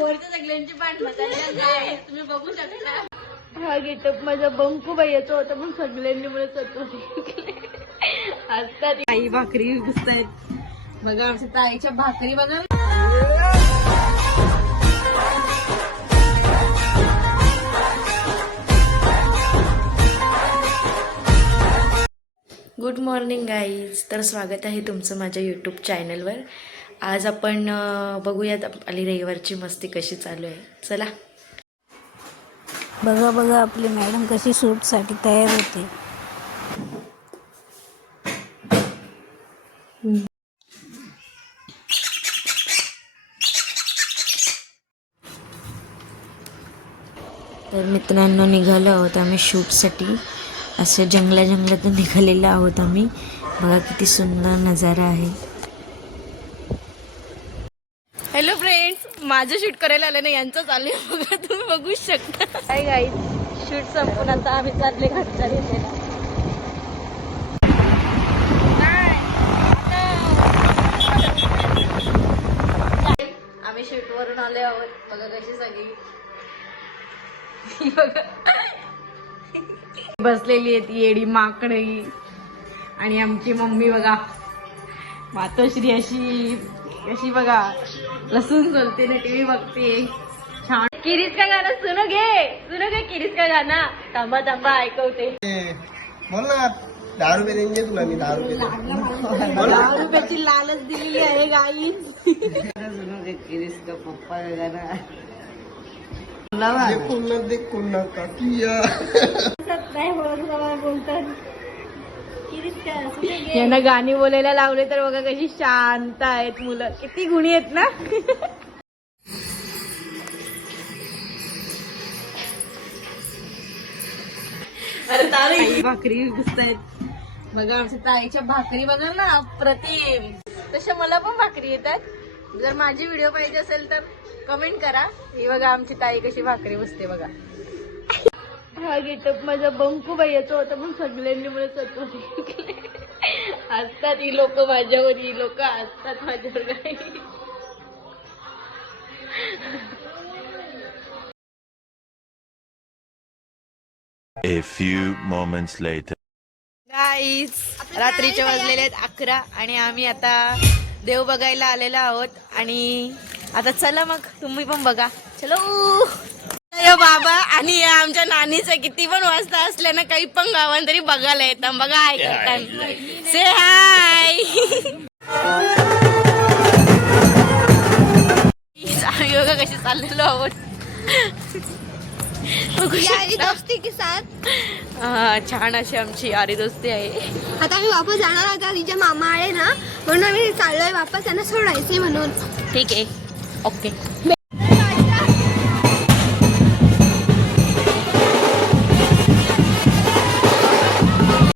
वरच्या सगळ्यांची भांडणं चालली तुम्ही बघू शकता. हा गेटअप माझा बंकू बाईचा होता पण सगळ्यांनी मला सत्व असतात. आई भाकरी घुसतायत बघा आमच्या ताईच्या भाकरी बघा. Good morning guys. तर स्वागत आहे तुमचं माझ्या यूट्यूब चॅनलवर. आज आपण बघूयात आपली रविवारची मस्ती कशी चालू आहे. चला बघा बघा आपली मॅडम कशी शूटसाठी तयार होते. तर मित्रांनो निघालो आहोत आम्ही शूटसाठी. असं जंगलातून निघालेलो आहोत आम्ही. बघा किती सुंदर नजारा आहे. हॅलो फ्रेंड्स, माझं शूट करायला आलं नाही, यांचं चालू आहे बघा, तुम्ही बघू शकता. काय गाईज, शूट संपून आता आम्ही चालले घरच्या घेतलेला. आम्ही शूट वरून आले आहोत. बघा कशी सगळी बसलेली आहे ती येडी माकडी. आणि आमची मम्मी बघा मातोश्री अशी बघा लसूण सोलते ना, टीव्ही बघते. छान. किरीस का गाणं सुनो घे किरीस का गाणं. थांबा ऐकवते. बोल ना, 10 रुपये देंगे तुला मी. 10 रुपये 10 रुपयाची लालच दिलेली आहे गाई. सुनो दे किरीस का पप्पा का गाना. देखो ना काकिया. यांना गाणी बोलायला लावले तर बघा कशी शांत आहेत मुलं. किती गुणी आहेत ना. भाकरी घुसतायत बघा आमच्या ताईच्या भाकरी बघा ना, अप्रतिम. तशा मला पण भाकरी येतात. जर माझी व्हिडिओ पाहिजे असेल तर कमेंट करा. ही बघा आमची ताई कशी भाकरी बसते बघा. हा गेटअप माझा बंकू बाईचा होता पण सगळ्यांनी मला सत्व असतात. ही लोक माझ्यावर, ही लोक असतात माझ्यावर. A few moments later. Guys, रात्रीचे वाजलेले आहेत 11 आणि आम्ही आता देव बघायला आलेलो आहोत. आणि आता चला मग तुम्ही पण बघा. चलो बाबा. आणि आमच्या नानीचं किती पण वाजता असल्या ना, काही पण गावान तरी बघायला येतात बघा. ऐकतात. से हाय. आम्ही बघा कशी चाललेलो आहोत. यारी दोस्ती के साथ. छान अशी आमची यारी दोस्ती आहे. आता आम्ही वापस जाणार आहोत. तिच्या मामा आले ना, म्हणून आम्ही चाललोय वापस त्यांना सोडायचे म्हणून. ठीक आहे, ओके.